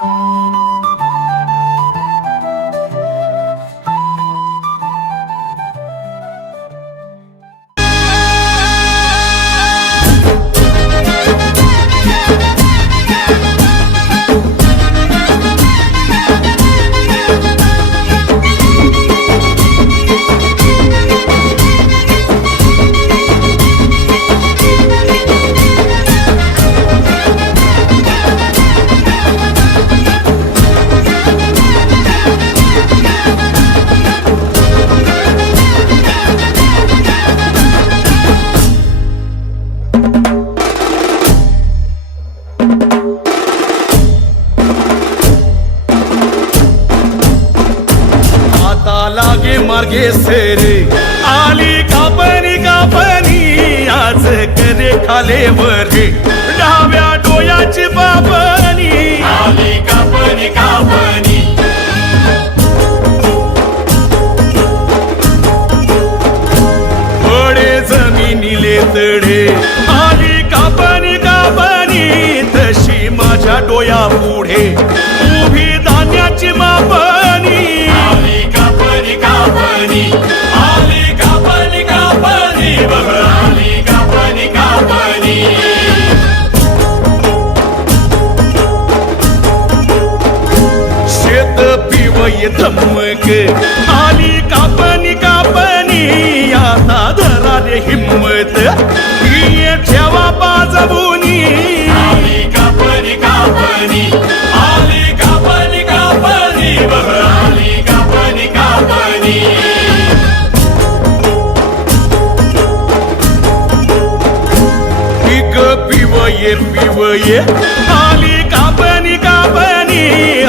आता मार्गे सेरे. आली कापणी कापणी आज करे खाले वरे. डाव्या डोळ्याची बाबणी आली कापणी कापणी. थोडे जमिनीले तडे. आली कापणी कापणी तशी माझ्या डोया पुढे उभी धान्याची मापणी. धमक आली कापणी कापणी आता धराले हिम्मत ही ठेवा बाजवूनी आली कापणी कापणी आली कापणी कापणी बघ आली कापणी कापणी. पिक पिवये पिवये. आली कापणी कापणी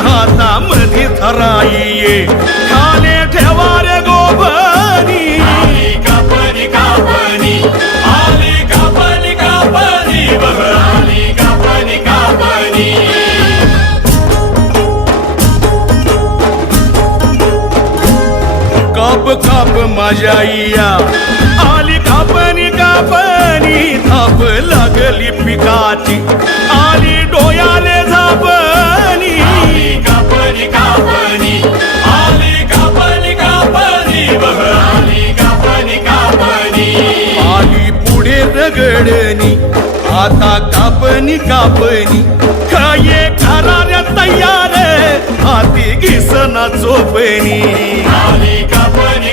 हातामध्ये धराईये काप काप माझ्या आईया आली आता कापणी कापणी खाये कराऱ्या तयार हाती घिसना चोपणी आली कापणी